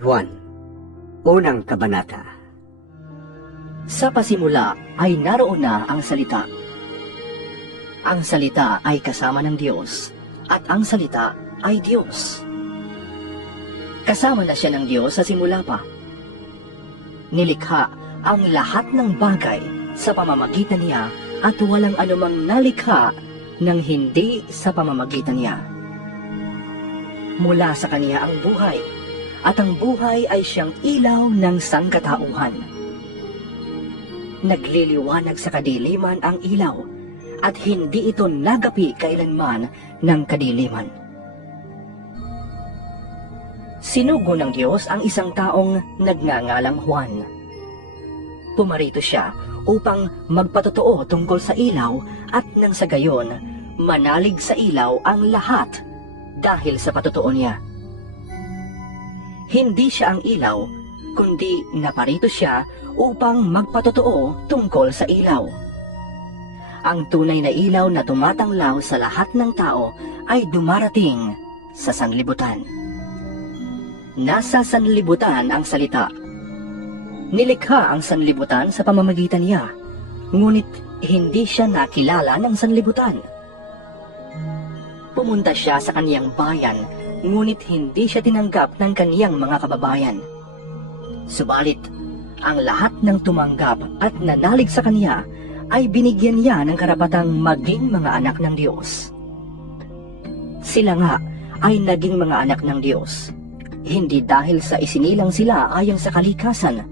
Juan, unang kabanata. Sa pasimula ay naroon na ang salita. Ang salita ay kasama ng Diyos, at ang salita ay Diyos. Kasama na siya ng Diyos sa simula pa. Nilikha ang lahat ng bagay sa pamamagitan niya at walang anumang nalikha ng hindi sa pamamagitan niya. Mula sa kaniya ang buhay, at ang buhay ay siyang ilaw ng sangkatauhan. Nagliliwanag sa kadiliman ang ilaw, at hindi ito nagapi kailanman ng kadiliman. Sinugo ng Diyos ang isang taong nagngangalang Juan. Pumarito siya upang magpatotoo tungkol sa ilaw at nang sa gayon, manalig sa ilaw ang lahat dahil sa patotoo niya. Hindi siya ang ilaw, kundi naparito siya upang magpatotoo tungkol sa ilaw. Ang tunay na ilaw na tumatanglaw sa lahat ng tao ay dumarating sa sanlibutan. Nasa sanlibutan ang salita. Nilikha ang sanlibutan sa pamamagitan niya, ngunit hindi siya nakilala ng sanlibutan. Pumunta siya sa kaniyang bayan, ngunit hindi siya tinanggap ng kaniyang mga kababayan. Subalit, ang lahat ng tumanggap at nanalig sa kaniya ay binigyan niya ng karapatang maging mga anak ng Diyos. Sila nga ay naging mga anak ng Diyos, hindi dahil sa isinilang sila ayon sa kalikasan,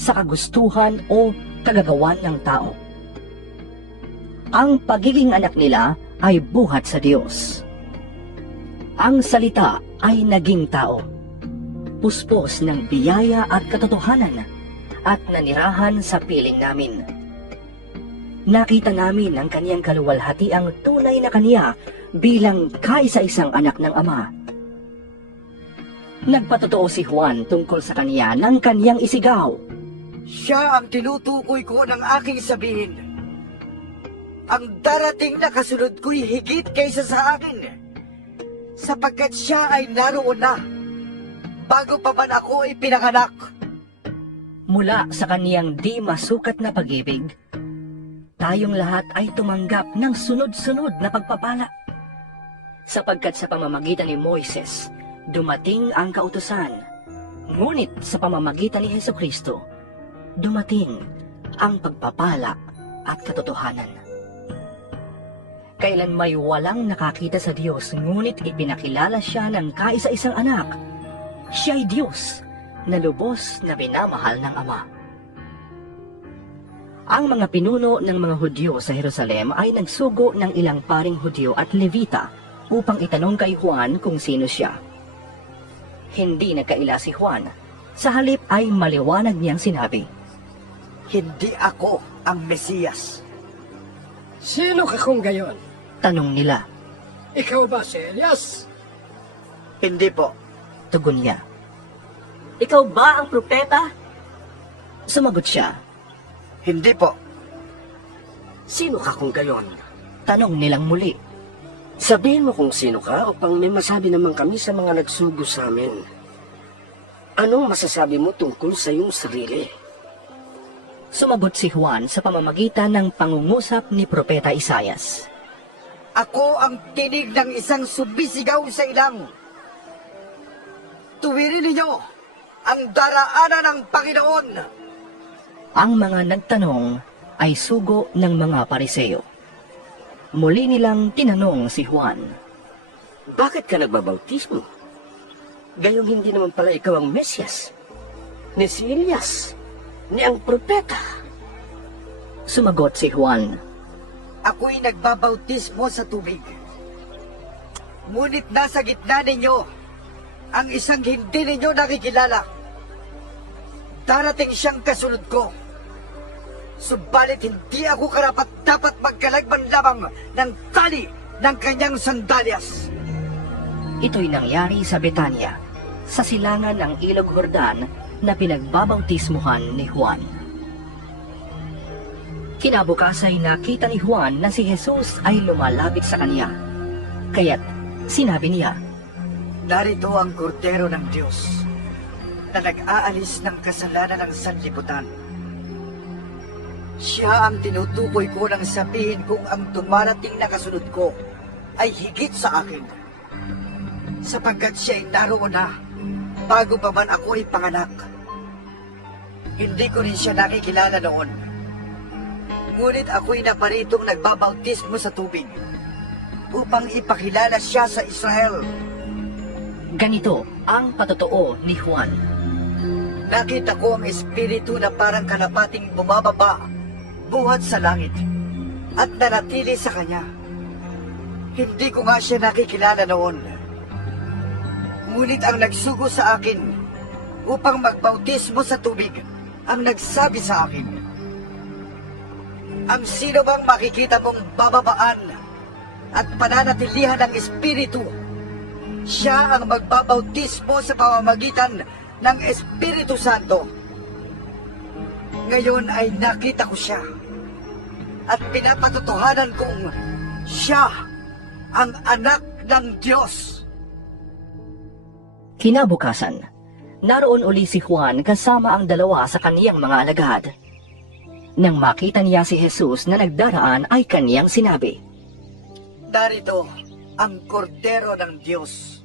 sa kagustuhan o kagagawan ng tao. Ang pagiging anak nila ay buhat sa Diyos. Ang salita ay naging tao, puspos ng biyaya at katotohanan, at nanirahan sa piling namin. Nakita namin ang kaniyang kaluwalhatiang tunay na kaniya bilang kaisa-isang anak ng Ama. Nagpatotoo si Juan tungkol sa kaniya ng kaniyang isigaw. Siya ang tinutukoy ko ng aking sabihin. Ang darating na kasunod ko'y higit kaysa sa akin, sapagkat siya ay naroon na, bago pa man ako ipinanganak. Mula sa kaniyang di masukat na pag-ibig, tayong lahat ay tumanggap ng sunod-sunod na pagpapala. Sapagkat sa pamamagitan ni Moises, dumating ang kautusan, ngunit sa pamamagitan ni Hesukristo, dumating ang pagpapala at katotohanan. Kailan may walang nakakita sa Diyos, ngunit ipinakilala siya ng kaisa-isang anak, siya'y Diyos na lubos na binamahal ng Ama. Ang mga pinuno ng mga Hudyo sa Jerusalem ay nagsugo ng ilang paring Hudyo at Levita upang itanong kay Juan kung sino siya. Hindi nagkaila si Juan, sa halip ay maliwanag niyang sinabi, Hindi ako ang Mesiyas. Sino ka kung gayon? tanong nila. Ikaw ba si Elias? Hindi po. Tugon niya. Ikaw ba ang propeta? Sumagot siya. Hindi po. Sino ka kung gayon? Tanong nilang muli. Sabihin mo kung sino ka upang may masabi naman kami sa mga nagsugo sa amin. Anong masasabi mo tungkol sa iyong sarili? Sumagot si Juan sa pamamagitan ng pangungusap ni Propeta Isaias. Ako ang tinig ng isang sumisigaw sa ilang. Tuwirin ninyo ang daraanan ng Panginoon. Ang mga nagtanong ay sugo ng mga Pariseo. Muli nilang tinanong si Juan. Bakit ka nagbabautismo? Gayong hindi naman pala ikaw ang Mesyas, ni si Elias, ni ang propeta. Sumagot si Juan. Ako'y nagbabautismo sa tubig. Ngunit nasa gitna ninyo ang isang hindi ninyo nakikilala. Darating siyang kasunod ko. Subalit hindi ako karapat-dapat magkalagman lamang ng tali ng kanyang sandalyas. Ito'y nangyari sa Betania, sa silangan ng Ilog Jordan na pinagbabautismuhan ni Juan. Kinabukasan ay nakita ni Juan na si Jesus ay lumalapit sa kanya. Kaya't sinabi niya, Narito ang kordero ng Diyos. na nag-aalis ng kasalanan ng sanlibutan. Siya ang tinutukoy ko nang sabihin kung ang dumarating na kasunod ko ay higit sa akin. Sapagkat siya ay naroon na bago pa man ako ipanganak. Hindi ko rin siya nakikilala noon. Ngunit ako'y naparitong nagbabautismo sa tubig upang ipakilala siya sa Israel. Ganito ang patotoo ni Juan. Nakita ko ang espiritu na parang kalapating bumababa, buhat sa langit, at nanatili sa kanya. Hindi ko nga siya nakikilala noon. Ngunit ang nagsugo sa akin upang magbautismo sa tubig ang nagsabi sa akin, ang sino bang makikita mong bababaan at pananatilihan ng espiritu, siya ang magbabautismo sa pamamagitan ng Espiritu Santo. Ngayon ay nakita ko siya at pinapatotohanan kong siya ang anak ng Diyos. Kinabukasan, naroon uli si Juan kasama ang dalawa sa kaniyang mga alagad. Nang makita niya si Jesus na nagdaraan ay kaniyang sinabi, Narito ang kordero ng Diyos.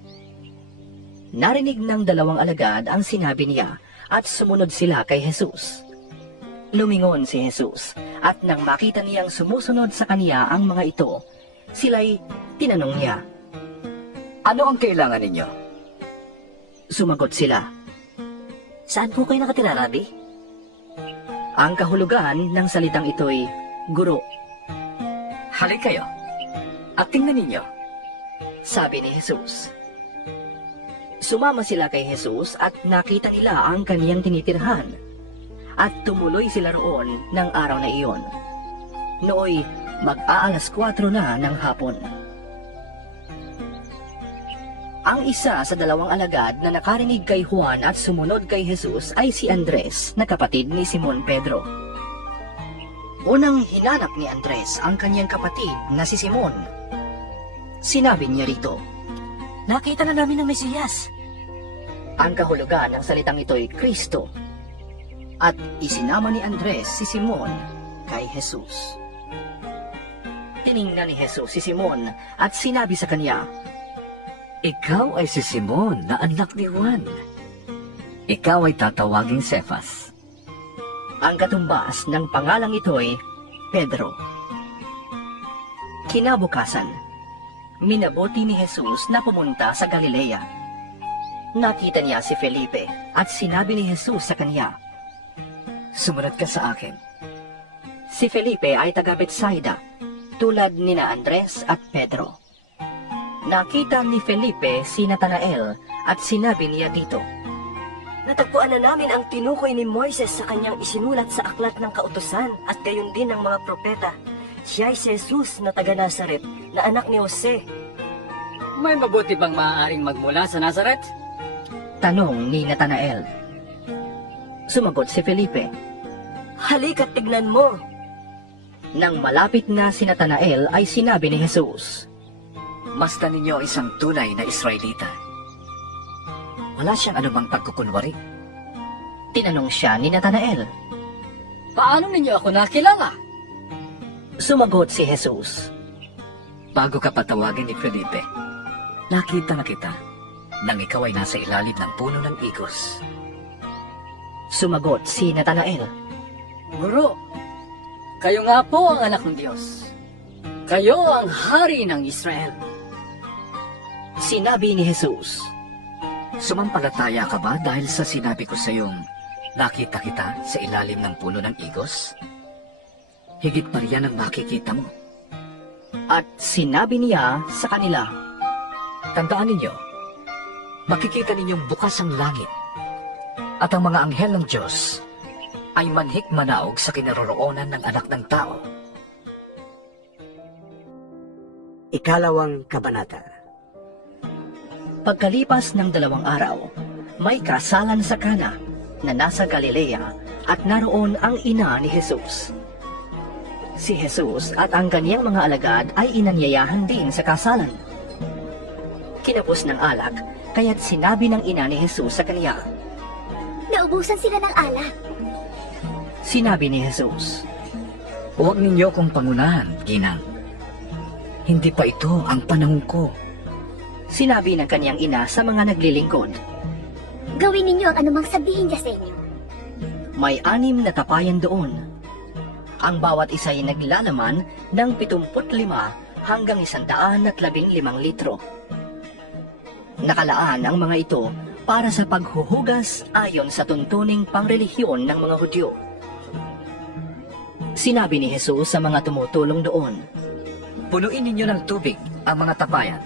Narinig ng dalawang alagad ang sinabi niya at sumunod sila kay Jesus. Lumingon si Jesus at nang makita niyang sumusunod sa kaniya ang mga ito, sila'y tinanong niya. Ano ang kailangan ninyo? Sumagot sila. Saan po kayo nakatira, Rabi? Ang kahulugan ng salitang ito'y guro, Halik kayo at tingnan ninyo. sabi ni Jesus. Sumama sila kay Jesus at nakita nila ang kaniyang tinitirhan. At tumuloy sila roon ng araw na iyon. Nooy, mag-aalas 4 na ng hapon. Ang isa sa dalawang alagad na nakarinig kay Juan at sumunod kay Jesus ay si Andres, na kapatid ni Simon Pedro. Unang hinanap ni Andres ang kanyang kapatid na si Simon. Sinabi niya rito, Nakita na namin ang Mesiyas. ang kahulugan ng salitang ito'y Kristo. At isinama ni Andres si Simon kay Jesus. Tiningnan ni Jesus si Simon at sinabi sa kanya, Ikaw ay si Simon na anak ni Juan. Ikaw ay tatawaging Cephas. ang katumbas ng pangalang ito'y Pedro. Kinabukasan, minabuti ni Jesus na pumunta sa Galilea. Nakita niya si Felipe at sinabi ni Jesus sa kanya, Sumunod ka sa akin. si Felipe ay taga Betsaida, tulad ni na Andres at Pedro. Nakita ni Felipe si Natanael at sinabi niya dito, Natagpuan na namin ang tinukoy ni Moises sa kanyang isinulat sa aklat ng kautusan at gayon din ng mga propeta. Siya ay si Jesus na taga Nazaret, na anak ni Jose. May mabuti bang maaaring magmula sa Nazaret? tanong ni Natanael. Sumagot si Felipe. Halika't tignan mo. Nang malapit na si Natanael ay sinabi ni Jesus, Masdan ninyo ang isang tunay na Israelita. Wala siyang anumang pagkukunwari. tinanong siya ni Natanael. Paano ninyo ako nakilala? Sumagot si Jesus. Bago ka patawagin ni Felipe, nakita na kita nang ikaw ay nasa ilalim ng puno ng igos. Sumagot si Natanael. Guro, kayo nga po ang anak ng Diyos. Kayo ang hari ng Israel. Sinabi ni Jesus, Sumampalataya ka ba dahil sa sinabi ko sa iyong nakita kita sa ilalim ng puno ng igos? Higit pa riyan ang makikita mo. at sinabi niya sa kanila, Tandaan ninyo, makikita ninyong bukas ang langit at ang mga anghel ng Diyos ay manhik manaog sa kinaroroonan ng anak ng tao. Ikalawang kabanata. Pagkalipas ng 2 araw, may kasalan sa Kana na nasa Galilea at naroon ang ina ni Jesus. Si Jesus at ang kaniyang mga alagad ay inanyayahan din sa kasalan. Kinapos ng alak, kaya't sinabi ng ina ni Jesus sa kaniya, maubusan sila ng alak. Sinabi ni Jesus. Huwag ninyo kong pangunahan, ginang. Hindi pa ito ang panahon ko. Sinabi ng kanyang ina sa mga naglilingkod. Gawin ninyo ang anumang sabihin niya sa inyo. May 6 na tapayan doon. Ang bawat isa ay naglalaman ng 75 hanggang 115 litro. Nakalaan ang mga ito para sa paghuhugas ayon sa tuntuning pangrelihiyon ng mga Hudyo. Sinabi ni Jesus sa mga tumutulong doon, Punuin ninyo ng tubig ang mga tapayan.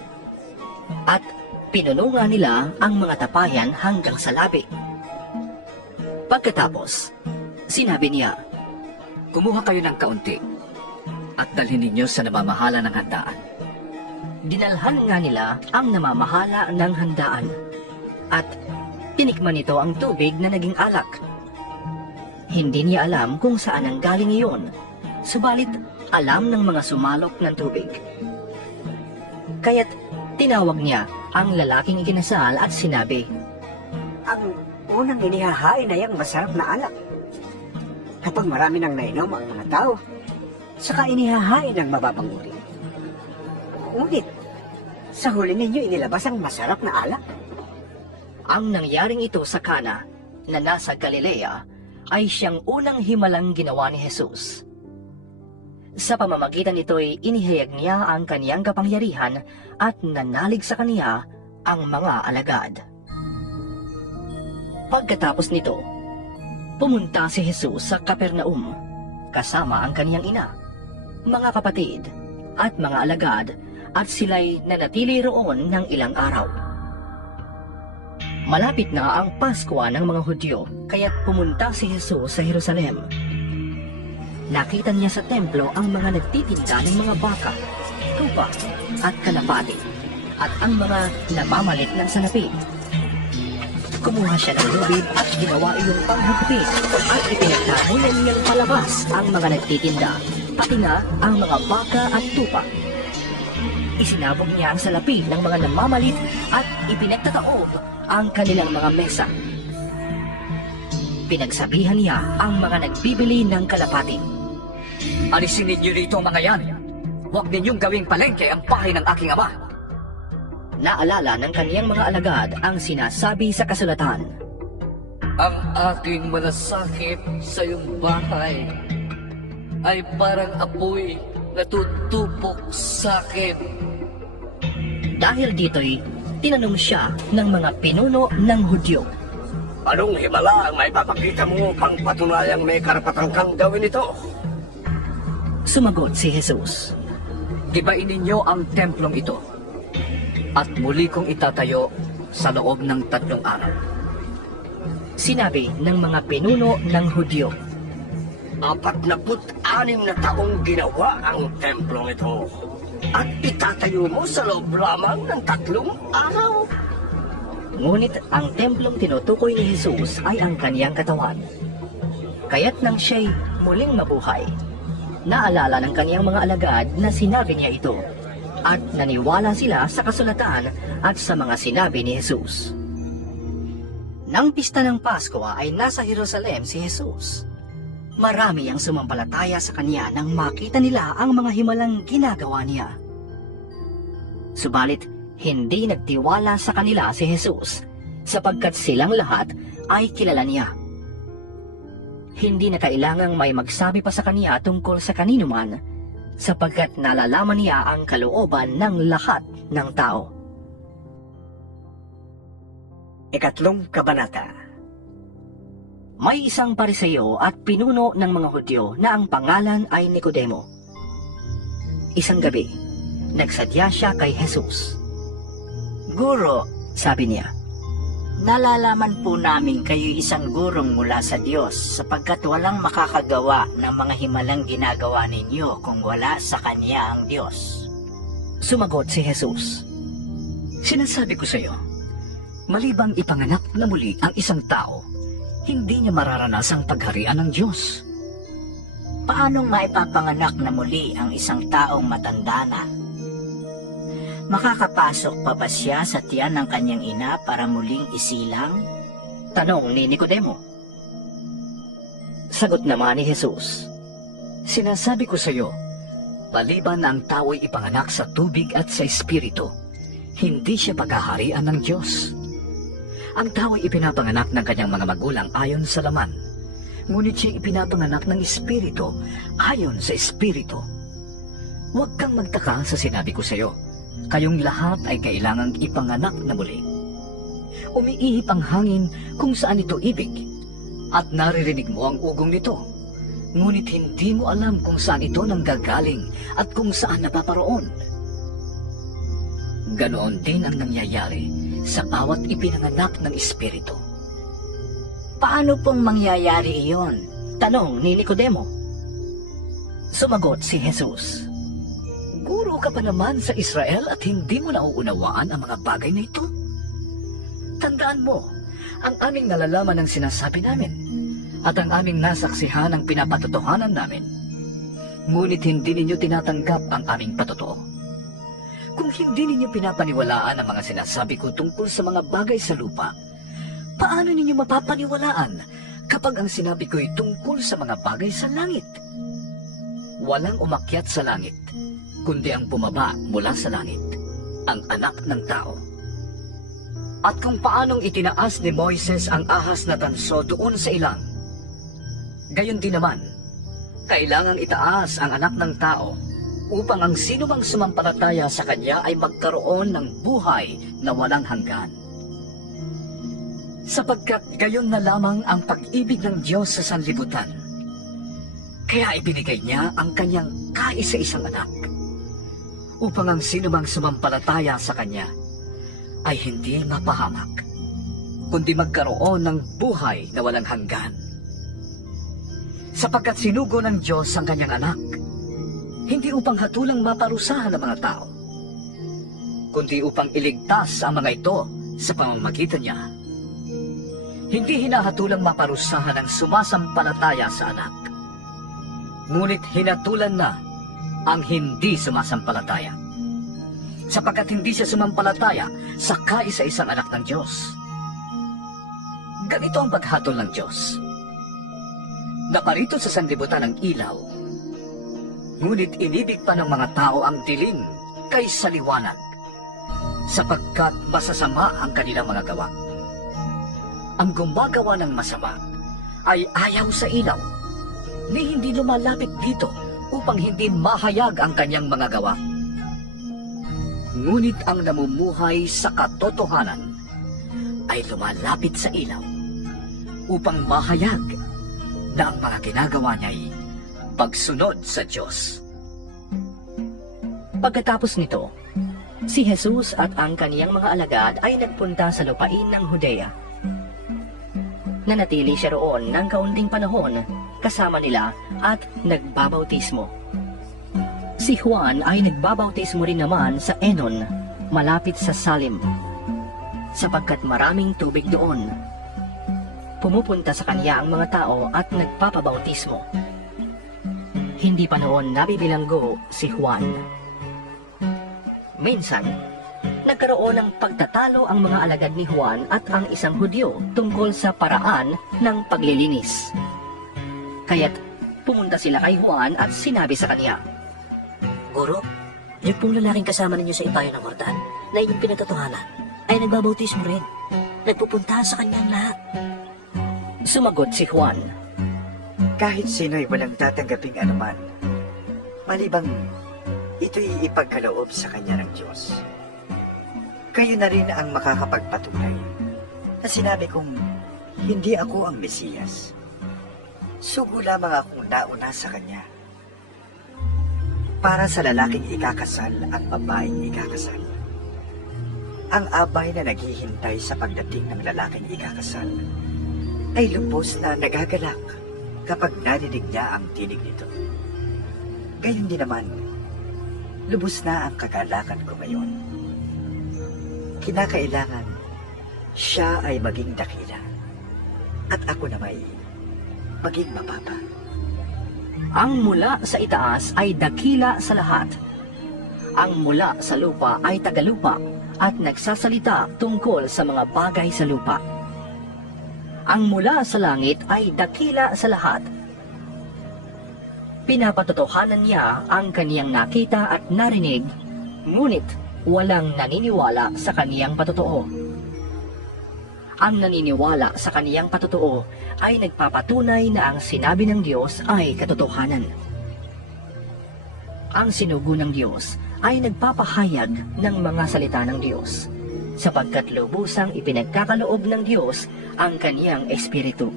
at pinunungan nila ang mga tapayan hanggang sa labi. Pagkatapos, sinabi niya, Kumuha kayo ng kaunti at dalhin ninyo sa namamahala ng handaan. dinalhan nga nila ang namamahala ng handaan at tinikman nito ang tubig na naging alak. Hindi niya alam kung saan ang galing iyon, subalit alam ng mga sumalok ng tubig. Kaya't tinawag niya ang lalaking ikinasal at sinabi, Ang unang inihahain ay ang masarap na alak. Kapag marami nang nainom ang mga tao, saka inihahain ang mababang uri. Ngunit, sa huli ninyo inilabas ang masarap na alak. ang nangyaring ito sa Kana na nasa Galilea ay siyang unang himalang ginawa ni Jesus. Sa pamamagitan nito'y inihayag niya ang kaniyang kapangyarihan at nanalig sa kaniya ang mga alagad. Pagkatapos nito, pumunta si Jesus sa Capernaum kasama ang kaniyang ina, mga kapatid at mga alagad, at sila'y nanatili roon ng ilang araw. Malapit na ang Pasko ng mga Hudyo, kaya't pumunta si Jesus sa Jerusalem. Nakita niya sa templo ang mga nagtitinda ng mga baka, tupa at kalapati, at ang mga namamalit ng salapi. Kumuha siya ng lubid at ginawa iyong panghigpit at ipinagtahunan niyang palabas ang mga nagtitinda, pati na ang mga baka at tupa. Isinabog niya ang salapi ng mga namamalit at ipinagtataob ang kanilang mga mesa. Pinagsabihan niya ang mga nagbibili ng kalapati. Alisin ninyo rito mga yan. Huwag ninyong gawing palengke ang bahay ng aking ama. Naalala ng kaniyang mga alagad ang sinasabi sa kasulatan. Ang aking malasakit sa iyong bahay ay parang apoy na tutupok sa akin. Dahil dito'y tinanong siya ng mga pinuno ng Hudyo. Anong himala ang may papakita mo pang patunayang may karapatan kang gawin ito? Sumagot si Jesus. Gibain ninyo ang templong ito at muli kong itatayo sa loob ng 3 araw. Sinabi ng mga pinuno ng Hudyo. 46 na taong ginawa ang templong ito. At itatayo mo sa loob lamang ng 3 araw. Ngunit ang templong tinutukoy ni Jesus ay ang kaniyang katawan. Kaya't nang siya'y muling mabuhay, naalala ng kaniyang mga alagad na sinabi niya ito, at naniwala sila sa kasulatan at sa mga sinabi ni Jesus. Nang pista ng Pasko ay nasa Jerusalem si Jesus. Marami ang sumampalataya sa kanya nang makita nila ang mga himalang ginagawa niya. Subalit, hindi nagtiwala sa kanila si Jesus, sapagkat silang lahat ay kilala niya. Hindi na kailangang may magsabi pa sa kanya tungkol sa kanino man, sapagkat nalalaman niya ang kalooban ng lahat ng tao. 3 kabanata. May isang Pariseo at pinuno ng mga Hudyo na ang pangalan ay Nicodemo. Isang gabi, nagsadya siya kay Jesus. Guro, Sabi niya, nalalaman po namin kayo isang gurong mula sa Diyos sapagkat walang makakagawa ng mga himalang ginagawa ninyo kung wala sa Kanya ang Diyos. sumagot si Jesus. Sinasabi ko sa iyo, malibang ipanganak na muli ang isang tao, hindi niya mararanas ang pagharian ng Diyos. Paanong maipapanganak na muli ang isang taong matanda na? Makakapasok pa ba siya sa tiyan ng kanyang ina para muling isilang? Tanong ni Nicodemo. Sagot naman ni Jesus. Sinasabi ko sa iyo, maliban na ang tao'y ipanganak sa tubig at sa espiritu, hindi siya paghaharian ng Diyos. Ang tao'y ipinapanganak ng kanyang mga magulang ayon sa laman, ngunit siya ipinapanganak ng espiritu ayon sa espiritu. Huwag kang magtaka sa sinabi ko sa iyo, kayong lahat ay kailangang ipanganak na muli. Umiihip ang hangin kung saan ito ibig, at naririnig mo ang ugong nito, ngunit hindi mo alam kung saan ito nanggagaling at kung saan napaparoon. Ganoon din ang nangyayari sa bawat ipinanganak ng espiritu. Paano pong mangyayari iyon? Tanong ni Nicodemo. Sumagot si Jesus. Guro ka pa naman sa Israel at hindi mo nauunawaan ang mga bagay na ito? Tandaan mo, ang aming nalalaman ang sinasabi namin, at ang aming nasaksihan ang pinapatotohanan namin. Ngunit hindi ninyo tinatanggap ang aming patotoo. Kung hindi ninyo pinapaniwalaan ang mga sinasabi ko tungkol sa mga bagay sa lupa, paano ninyo mapapaniwalaan kapag ang sinabi ko'y tungkol sa mga bagay sa langit? Walang umakyat sa langit, kundi ang bumaba mula sa langit, ang anak ng tao. At kung paanong itinaas ni Moises ang ahas na tanso doon sa ilang, gayon din naman, kailangang itaas ang anak ng tao upang ang sinumang sumampalataya sa kanya ay magkaroon ng buhay na walang hanggan. Sapagkat gayon na lamang ang pag-ibig ng Diyos sa sanlibutan, kaya ibinigay niya ang kanyang kaisa-isang anak, upang ang sinumang sumampalataya sa kanya ay hindi mapahamak, kundi magkaroon ng buhay na walang hanggan. Sapagkat sinugo ng Diyos ang kanyang anak, hindi upang hatulang maparusahan ang mga tao, kundi upang iligtas ang mga ito sa pamamagitan niya. Hindi hinahatulang maparusahan ang sumasampalataya sa anak, ngunit hinatulan na ang hindi sumasampalataya, sapagkat hindi siya sumampalataya sa kaisa-isang anak ng Diyos. Ganito ang paghatol ng Diyos. Naparito sa sanlibutan ang ilaw, ngunit inibig pa ng mga tao ang dilim kaysa liwanag, sapagkat masasama ang kanilang mga gawa. Ang gumagawa ng masama ay ayaw sa ilaw, ni hindi lumalapit dito upang hindi mahayag ang kanyang mga gawa. Ngunit ang namumuhay sa katotohanan ay lumalapit sa ilaw upang mahayag na ang mga ginagawa niya ay pagsunod sa Diyos. Pagkatapos nito, si Jesus at ang kaniyang mga alagad ay nagpunta sa lupain ng Judea. Nanatili siya roon ng kaunting panahon kasama nila at nagbabautismo. Si Juan ay nagbabautismo rin naman sa Enon, malapit sa Salim, sapagkat maraming tubig doon. Pumupunta sa kanya ang mga tao at nagpapabautismo. Hindi pa noon nabibilanggo si Juan. Minsan, nagkaroon ng pagtatalo ang mga alagad ni Juan at ang isang Hudyo tungkol sa paraan ng paglilinis. Kaya't pumunta sila kay Juan at sinabi sa kanya, Guro, yung pong lalaking kasama ninyo sa ibayo ng Jordan na inyong pinagkatuhanan ay nagbabautismo rin. Nagpupunta sa kanyang lahat. Sumagot si Juan, Kahit sino'y walang tatanggaping anuman, malibang ito'y ipagkaloob sa kanya ng Diyos. Kayo na rin ang makakapagpatunay na sinabi kong hindi ako ang Mesiyas. Sugo lamang akong nauna sa kanya. Para sa lalaking ikakasal at babaeng ikakasal. Ang abay na naghihintay sa pagdating ng lalaking ikakasal ay lubos na nagagalak kapag narinig niya ang tinig nito. Gayon din naman, lubos na ang kagalakan ko ngayon. Kinakailangan siya ay maging dakila at ako na may maging mababa. ang mula sa itaas ay dakila sa lahat. Ang mula sa lupa ay tagalupa at nagsasalita tungkol sa mga bagay sa lupa. Ang mula sa langit ay dakila sa lahat Pinapatotohanan niya ang kaniyang nakita at narinig, ngunit walang naniniwala sa kaniyang patotoo. Ang naniniwala sa kaniyang patotoo ay nagpapatunay na ang sinabi ng Diyos ay katotohanan. Ang sinugo ng Diyos ay nagpapahayag ng mga salita ng Diyos, sapagkat lubusang ipinagkakaloob ng Diyos ang kaniyang espiritu.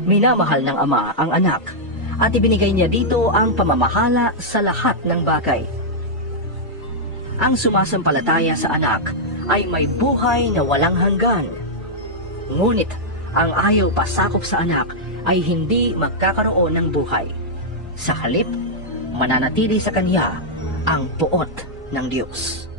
Minamahal ng Ama ang anak at ibinigay niya dito ang pamamahala sa lahat ng bagay. Ang sumasampalataya sa anak ay may buhay na walang hanggan. Ngunit ang ayaw pasakop sa anak ay hindi magkakaroon ng buhay. Sa halip, mananatili sa kanya ang puot ng Diyos.